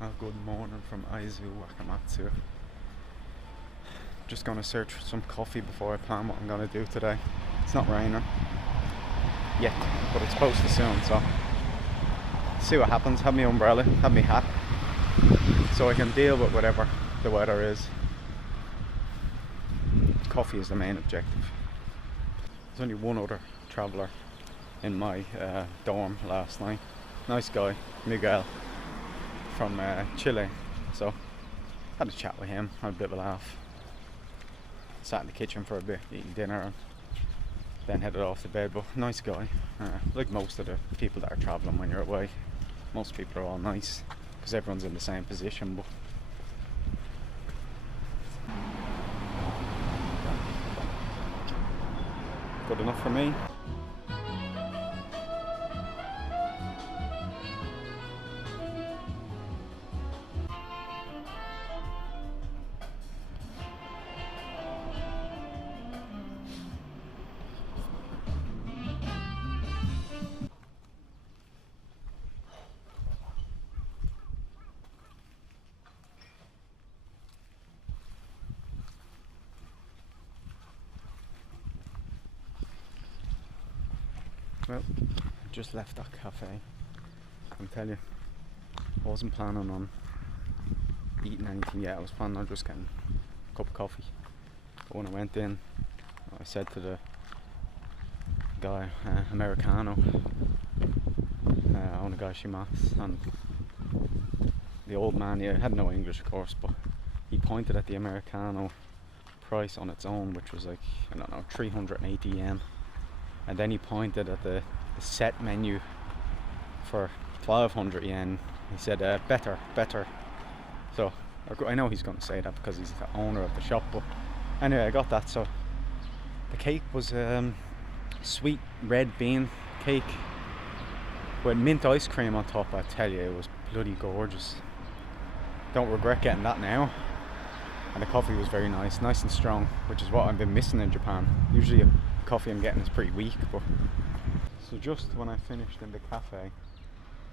Good morning from Aizuwakamatsu. Just gonna search for some coffee before I plan what I'm gonna do today. It's not raining yet, but it's supposed to soon, so see what happens. Have my umbrella, have my hat, so I can deal with whatever the weather is. Coffee is the main objective. There's only one other traveller in my dorm last night. Nice guy, Miguel, from Chile. So had a chat with him, had a bit of a laugh. Sat in the kitchen for a bit, eating dinner, and then headed off to bed. But nice guy, like most of the people that are travelling when you're away. Most people are all nice because everyone's in the same position. But good enough for me. Well, just left that cafe. I can tell you, I wasn't planning on eating anything yet. I was planning on just getting a cup of coffee. But when I went in, I said to the guy, Americano, Aizuwakamatsu, and the old man, he had no English of course, but he pointed at the Americano price on its own, which was like, I don't know, 380 yen. And then he pointed at the set menu for 1200 yen. He said, better. So I know he's going to say that because he's the owner of the shop, but anyway, I got that. So the cake was sweet red bean cake with mint ice cream on top. I tell you, it was bloody gorgeous. Don't regret getting that now. And the coffee was very nice and strong, which is what I've been missing in Japan. Usually the coffee I'm getting is pretty weak. But so just when I finished in the cafe,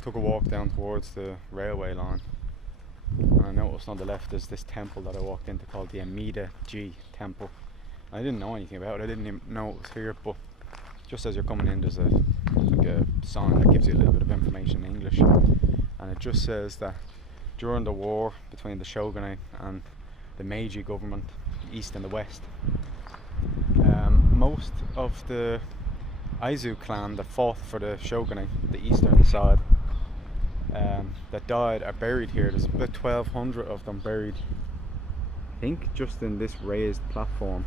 took a walk down towards the railway line, and I noticed on the left there's this temple that I walked into called the Amida-ji temple. I didn't know anything about it, I didn't even know it was here, but just as you're coming in there's a sign that gives you a little bit of information in English, and it just says that during the war between the shogunate and the Meiji government, the east and the west, most of the Aizu clan that fought for the shogunate, the eastern side, that died are buried here. There's about 1200 of them buried, I think, just in this raised platform.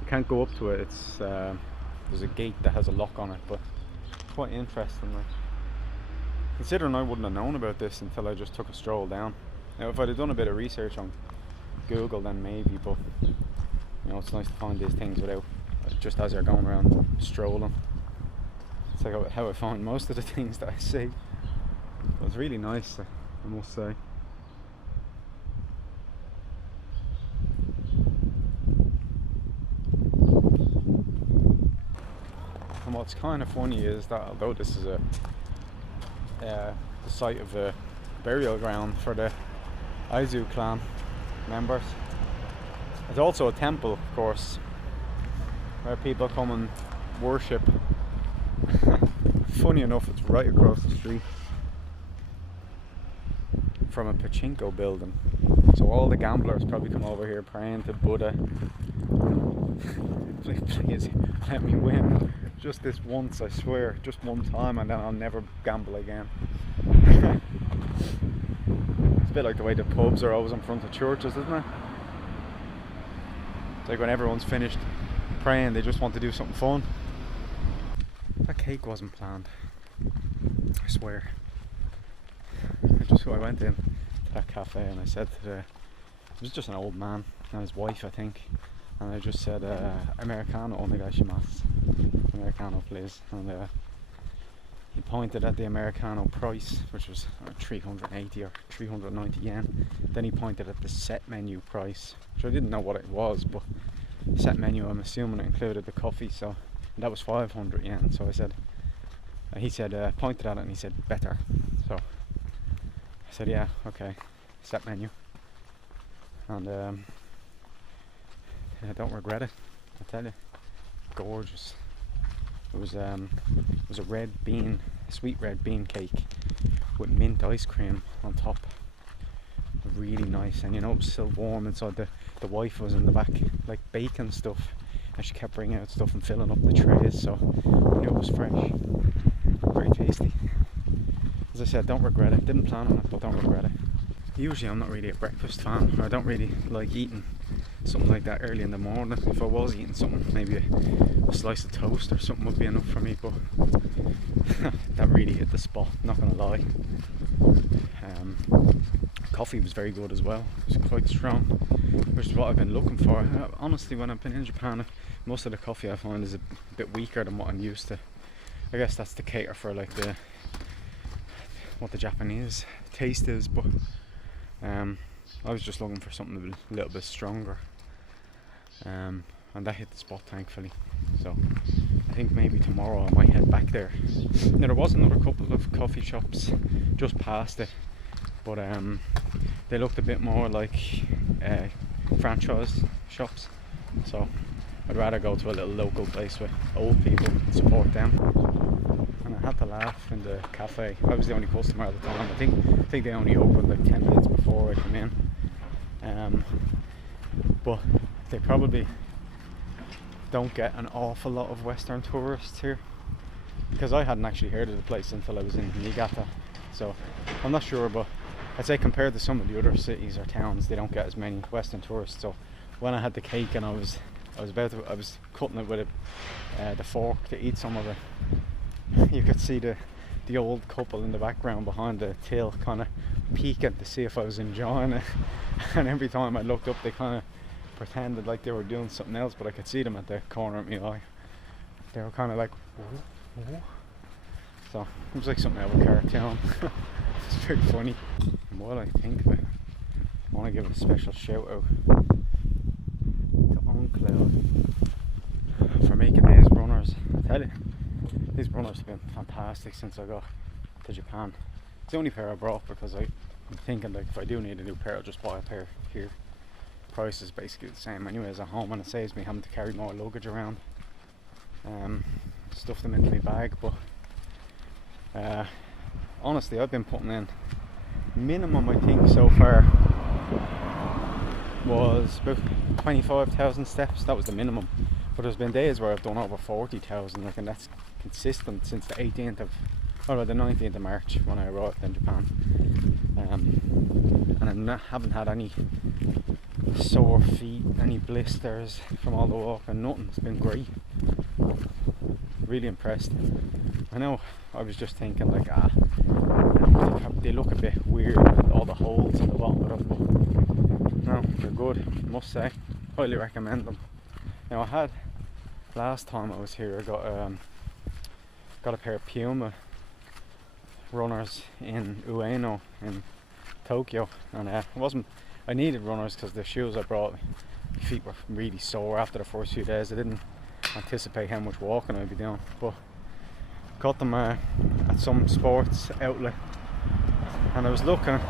You can't go up to it, it's there's a gate that has a lock on it, but quite interesting. Like, considering I wouldn't have known about this until I just took a stroll down. Now if I'd have done a bit of research on Google then maybe, but you know, it's nice to find these things without, just as you're going around strolling. It's like how I find most of the things that I see. It was really nice, I must say. And what's kind of funny is that although this is the site of a burial ground for the Aizu clan members, there's also a temple, of course, where people come and worship. Funny enough, it's right across the street from a pachinko building, so all the gamblers probably come over here praying to Buddha. Please let me win just this once, I swear, just one time, and then I'll never gamble again. It's a bit like the way the pubs are always in front of churches, isn't it? It's like when everyone's finished praying, they just want to do something fun. That cake wasn't planned, I swear. I went in to that cafe and I said to it was just an old man and his wife, I think, and I just said, Americano onegaishimasu, Americano please, and he pointed at the Americano price, which was 380 or 390 yen. Then he pointed at the set menu price, which I didn't know what it was, but set menu, I'm assuming it included the coffee, so that was 500 yen. So I said, he said, pointed at it and he said better. So I said, yeah, okay, set menu. And I don't regret it, I tell you. Gorgeous. It was a sweet red bean cake with mint ice cream on top. Really nice, and you know, it was still warm inside. The wife was in the back like baking stuff, and she kept bringing out stuff and filling up the trays, so I knew it was fresh. Very tasty. As I said, don't regret it. Didn't plan on it, but don't regret it. Usually I'm not really a breakfast fan. I don't really like eating something like that early in the morning. If I was eating something, maybe a slice of toast or something would be enough for me, but that really hit the spot, not gonna lie. Coffee was very good as well. It was quite strong, which is what I've been looking for. Honestly, when I've been in Japan, most of the coffee I find is a bit weaker than what I'm used to. I guess that's to cater for like what the Japanese taste is, but I was just looking for something a little bit stronger, and that hit the spot, thankfully. So I think maybe tomorrow I might head back there. Now, there was another couple of coffee shops just past it, but they looked a bit more like franchise shops, so I'd rather go to a little local place with old people and support them. And I had to laugh in the cafe. I was the only customer at the time. I think they only opened like 10 minutes before I came in, but they probably don't get an awful lot of Western tourists here, because I hadn't actually heard of the place until I was in Niigata, so I'm not sure, but I'd say compared to some of the other cities or towns, they don't get as many Western tourists. So when I had the cake and I was cutting it with the fork to eat some of it, you could see the old couple in the background behind the till kind of peeking to see if I was enjoying it, and every time I looked up they kind of pretended like they were doing something else, but I could see them at the corner of my eye. They were kind of like, whoa, whoa. So it was like something out of a cartoon. It's very funny. And while I think of it, I want to give a special shout out to OnCloud for making these runners. I tell you, these runners have been fantastic since I got to Japan. It's the only pair I brought because I'm thinking like if I do need a new pair, I'll just buy a pair here. Price is basically the same anyways at home, and it saves me having to carry more luggage around. Stuff them into my bag, but honestly I've been putting in minimum, I think so far was about 25,000 steps. That was the minimum, but there's been days where I've done over 40,000, like, and that's consistent since the 19th of March when I arrived in Japan. And I haven't had any sore feet, any blisters from all the walking, nothing. It's been great. Really impressed. I know I was just thinking like, they look a bit weird with all the holes at the bottom of them, but no, they're good, must say. Highly recommend them. Now, I had, last time I was here, I got a pair of Puma runners in Ueno in Tokyo, and I needed runners because the shoes I brought, my feet were really sore after the first few days. I didn't anticipate how much walking I'd be doing, but got them at some sports outlet, and I was looking,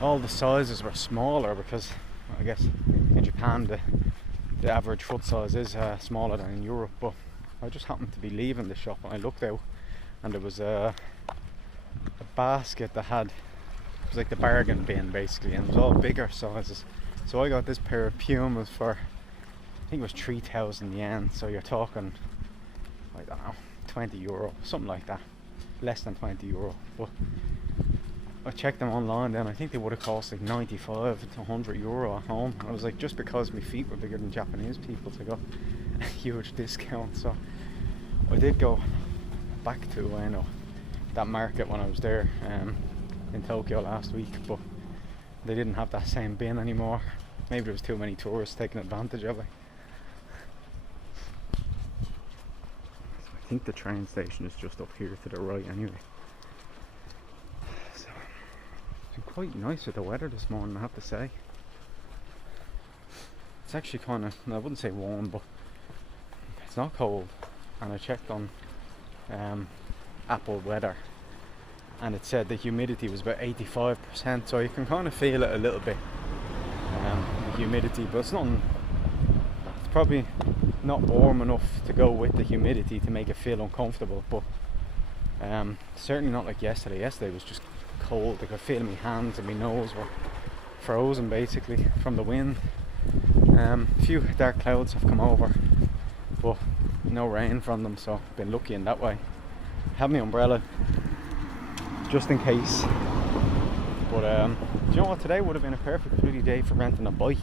all the sizes were smaller because I guess in Japan the average foot size is smaller than in Europe. But I just happened to be leaving the shop and I looked out, and there was a basket that had, it was like the bargain bin basically, and it was all bigger sizes. So I got this pair of Pumas for, I think it was 3,000 yen, so you're talking, I don't know, 20 euro, something like that, less than 20 euro. But I checked them online then, I think they would have cost like 95 to 100 euro at home. I was like, just because my feet were bigger than Japanese people's, I got a huge discount. So I did go back to Ueno, that market, when I was there in Tokyo last week, but they didn't have that same bin anymore. Maybe there was too many tourists taking advantage of it. I think the train station is just up here to the right anyway. So it's been quite nice with the weather this morning, I have to say. It's actually kind of, I wouldn't say warm, but it's not cold. And I checked on Apple Weather, and it said the humidity was about 85%, so you can kind of feel it a little bit, the humidity, but it's probably not warm enough to go with the humidity to make it feel uncomfortable, but certainly not like yesterday. Yesterday was just cold. I could feel my hands and my nose were frozen basically from the wind. A few dark clouds have come over, but no rain from them, so I've been lucky in that way. Have my umbrella just in case, but do you know what, today would have been a perfect bloody day for renting a bike.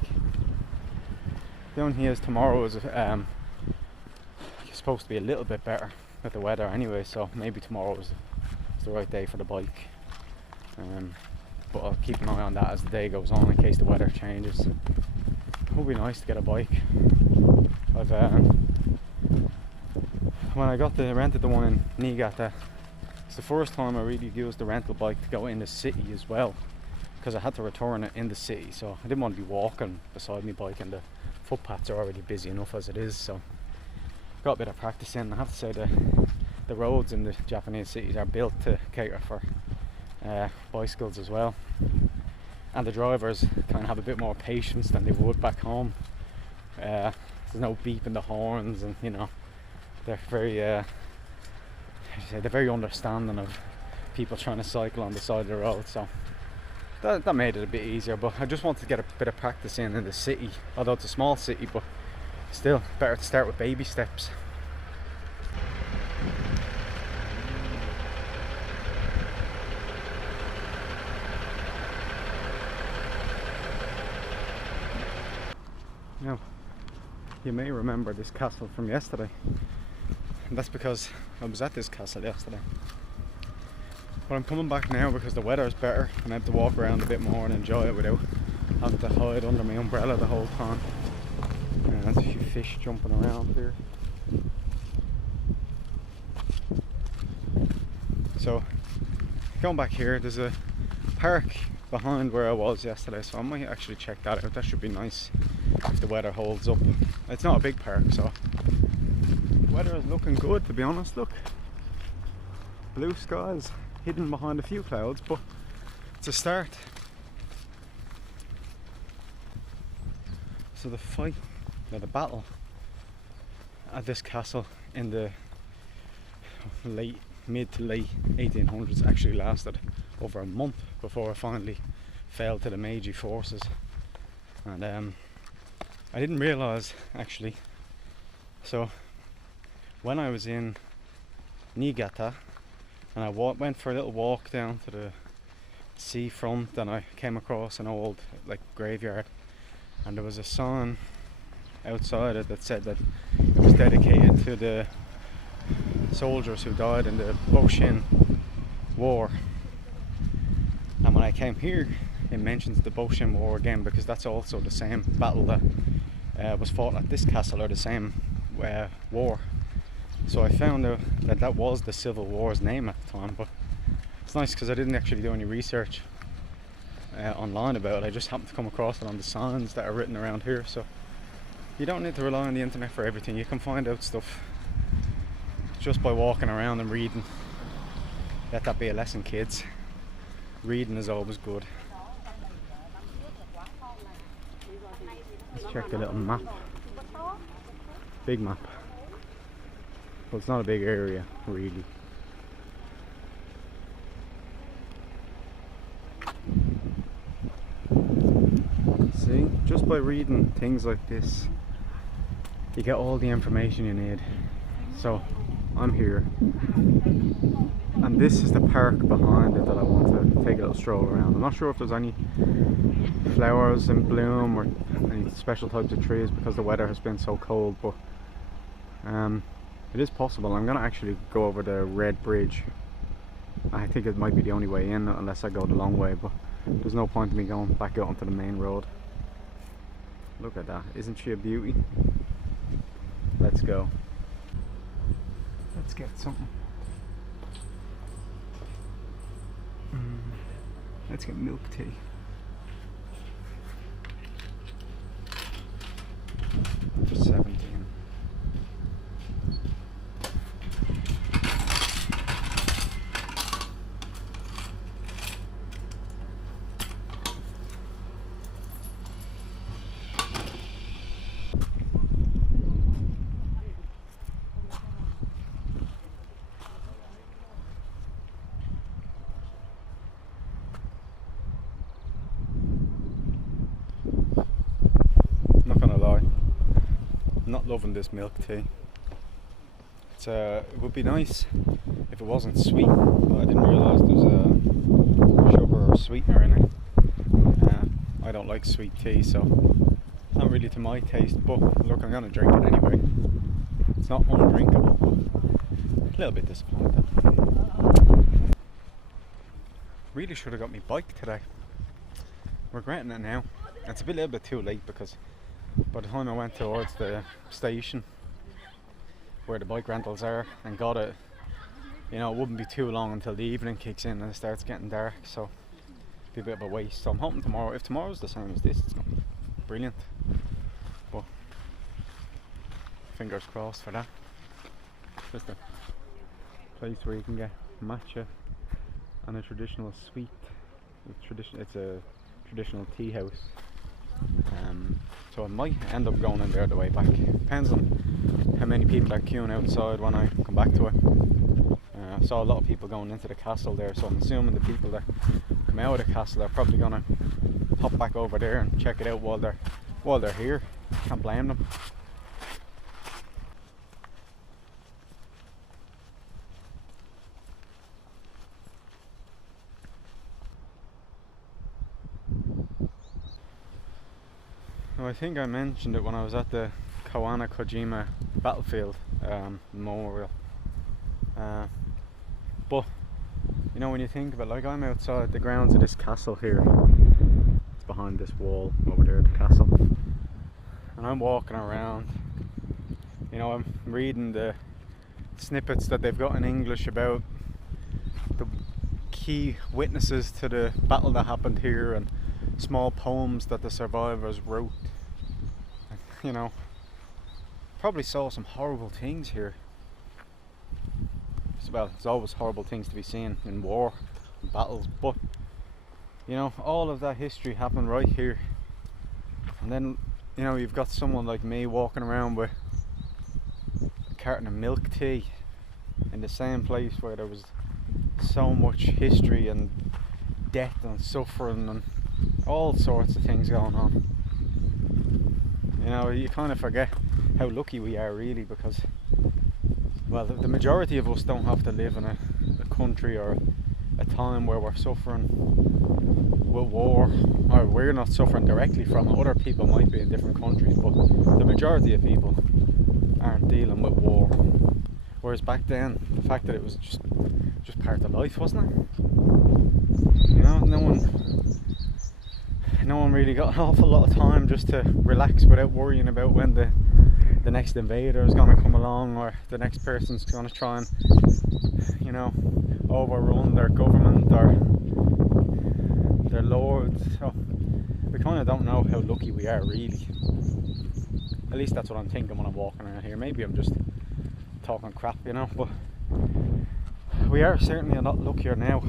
The only thing is tomorrow is supposed to be a little bit better with the weather anyway, so maybe tomorrow is the right day for the bike, but I'll keep an eye on that as the day goes on in case the weather changes. It would be nice to get a bike. I've when I rented the one in Niigata, it's the first time I really used the rental bike to go in the city as well, because I had to return it in the city, so I didn't want to be walking beside my bike, and the footpaths are already busy enough as it is, so got a bit of practice in. I have to say the roads in the Japanese cities are built to cater for bicycles as well, and the drivers kind of have a bit more patience than they would back home. There's no beeping the horns, and you know, they're very understanding of people trying to cycle on the side of the road, so that made it a bit easier. But I just wanted to get a bit of practice in the city, although it's a small city, but still better to start with baby steps. Now, you may remember this castle from yesterday, and that's because I was at this castle yesterday. But I'm coming back now because the weather is better and I have to walk around a bit more and enjoy it without having to hide under my umbrella the whole time. There's a few fish jumping around here. So, going back here, there's a park behind where I was yesterday, so I might actually check that out. That should be nice if the weather holds up. It's not a big park, so the weather is looking good, to be honest. Look, blue skies hidden behind a few clouds, but it's a start. So the battle at this castle in the mid to late 1800s actually lasted over a month before it finally fell to the Meiji forces. And I didn't realise actually. So when I was in Niigata and I went for a little walk down to the seafront, and I came across an old graveyard, and there was a sign outside it that said that it was dedicated to the soldiers who died in the Boshin War. And when I came here, it mentions the Boshin War again, because that's also the same battle that was fought at this castle, or the same war. So I found out that was the Civil War's name at the time, but it's nice because I didn't actually do any research online about it. I just happened to come across it on the signs that are written around here. So you don't need to rely on the internet for everything. You can find out stuff just by walking around and reading. Let that be a lesson, kids. Reading is always good. Let's check the little map. Big map. Well, it's not a big area, really. See, just by reading things like this, you get all the information you need. So, I'm here, and this is the park behind it that I want to take a little stroll around. I'm not sure if there's any flowers in bloom or any special types of trees because the weather has been so cold, but it is possible. I'm going to actually go over the Red Bridge. I think it might be the only way in unless I go the long way, but there's no point in me going back out onto the main road. Look at that, isn't she a beauty? Let's go. Let's get something. Let's get milk tea. For 17. not loving this milk tea. It would be nice if it wasn't sweet, but I didn't realise there's a sugar or sweetener in it. I don't like sweet tea, so it's not really to my taste, but look, I'm gonna drink it anyway. It's not undrinkable, but a little bit disappointed. Really should have got me bike today. Regretting it now. It's a little bit too late, because by the time I went towards the station where the bike rentals are and got it, you know, it wouldn't be too long until the evening kicks in and it starts getting dark, so it'd be a bit of a waste. So I'm hoping tomorrow, if tomorrow's the same as this, it's going to be brilliant. But fingers crossed for that. Just a place where you can get matcha and a traditional sweet. It's a traditional tea house. So I might end up going in there the way back. Depends on how many people are queuing outside when I come back to it. I saw a lot of people going into the castle there, so I'm assuming the people that come out of the castle are probably gonna pop back over there and check it out while they're here. Can't blame them. I think I mentioned it when I was at the Kawana Kojima battlefield memorial. But you know, when you think about it, like, I'm outside the grounds of this castle here. It's behind this wall over there, the castle. And I'm walking around. You know, I'm reading the snippets that they've got in English about the key witnesses to the battle that happened here, and small poems that the survivors wrote. You know, probably saw some horrible things here. Well, there's always horrible things to be seen in war and battles, but you know, all of that history happened right here. And then, you know, you've got someone like me walking around with a carton of milk tea in the same place where there was so much history and death and suffering and all sorts of things going on. You know, you kind of forget how lucky we are, really, because, well, the majority of us don't have to live in a country or a time where we're suffering with war, or we're not suffering directly from it. Other people might be in different countries, but the majority of people aren't dealing with war. Whereas back then, the fact that it was just part of life, wasn't it? You know, no one really got an awful lot of time just to relax without worrying about when the next invader is going to come along, or the next person's going to try and, you know, overrun their government or their lords. So we kind of don't know how lucky we are, really. At least that's what I'm thinking when I'm walking around here. Maybe I'm just talking crap, you know, but we are certainly a lot luckier now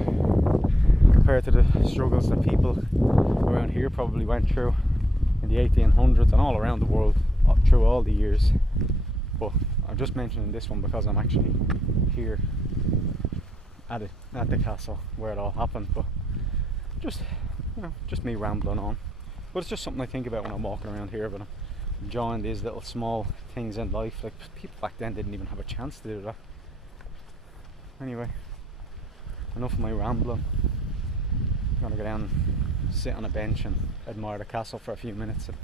compared to the struggles that people around here probably went through in the 1800s and all around the world through all the years. But I'm just mentioning this one because I'm actually here at the castle where it all happened. But just, you know, just me rambling on. But it's just something I think about when I'm walking around here, but I'm enjoying these little small things in life. Like, people back then didn't even have a chance to do that. Anyway, enough of my rambling. I'm gonna go down and sit on a bench and admire the castle for a few minutes and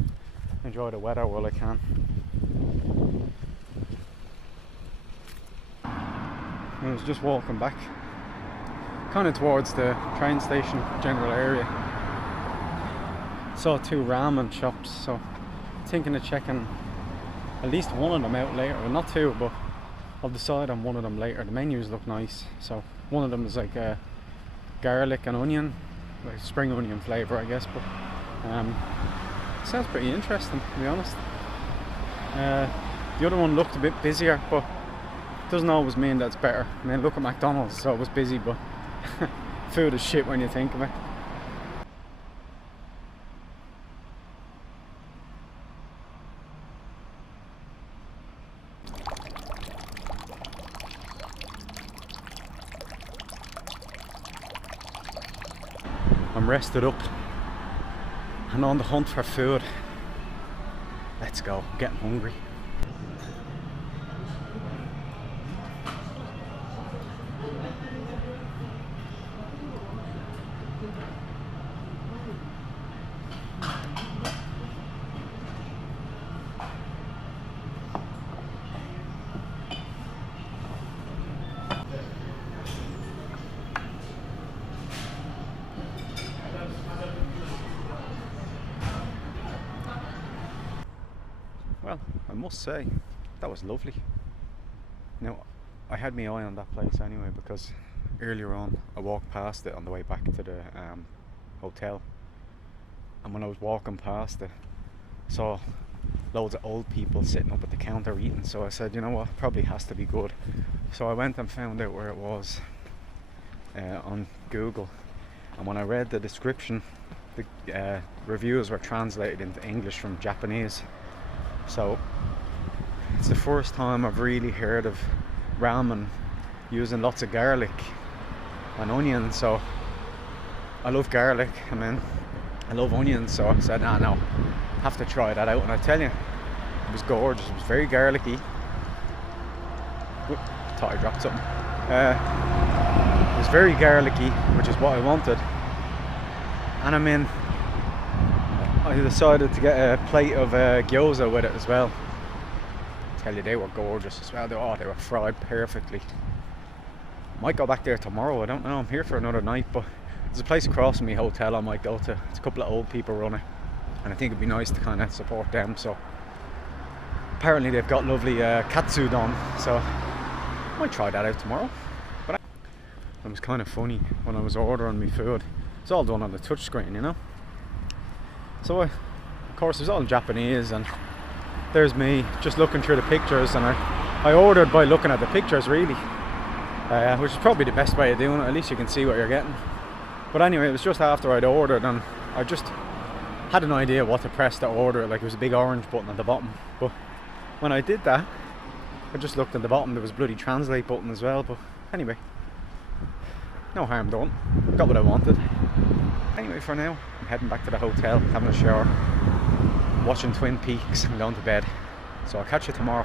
enjoy the weather while I can. I was just walking back, kind of towards the train station general area. Saw 2 ramen shops, so thinking of checking at least one of them out later. Well, not 2, but I'll decide on one of them later. The menus look nice, so one of them is like a garlic and onion, like spring onion flavour, I guess, but sounds pretty interesting, to be honest. The other one looked a bit busier, but doesn't always mean that it's better. I mean, look at McDonald's, so it was busy, but food is shit when you think of it. I'm rested up and on the hunt for food. Let's go, I'm getting hungry. Well, I must say, that was lovely. Now, I had my eye on that place anyway, because earlier on I walked past it on the way back to the hotel, and when I was walking past it, I saw loads of old people sitting up at the counter eating, so I said, you know what, probably has to be good. So I went and found out where it was on Google, and when I read the description, the reviews were translated into English from Japanese. So it's the first time I've really heard of ramen using lots of garlic and onions. So I love garlic, and then I love onions, so I said, no, have to try that out. And I tell you, it was gorgeous. It was very garlicky. Whoop, thought I dropped something. It was very garlicky, which is what I wanted. And I mean, I decided to get a plate of gyoza with it as well. I tell you, they were gorgeous as well. They were fried perfectly. Might go back there tomorrow, I don't know. I'm here for another night, but there's a place across from my hotel I might go to. It's a couple of old people running, and I think it'd be nice to kind of support them. So apparently they've got lovely katsudon, so I might try that out tomorrow. But it was kind of funny when I was ordering my food. It's all done on the touch screen, you know. So of course it was all in Japanese, and there's me just looking through the pictures, and I ordered by looking at the pictures really, which is probably the best way of doing it. At least you can see what you're getting. But anyway, it was just after I'd ordered, and I just had an idea what to press to order it. Like, it was a big orange button at the bottom, but when I did that, I just looked at the bottom, there was a bloody translate button as well. But anyway, no harm done, got what I wanted. Anyway, for now, I'm heading back to the hotel, having a shower, watching Twin Peaks, and going to bed. So I'll catch you tomorrow.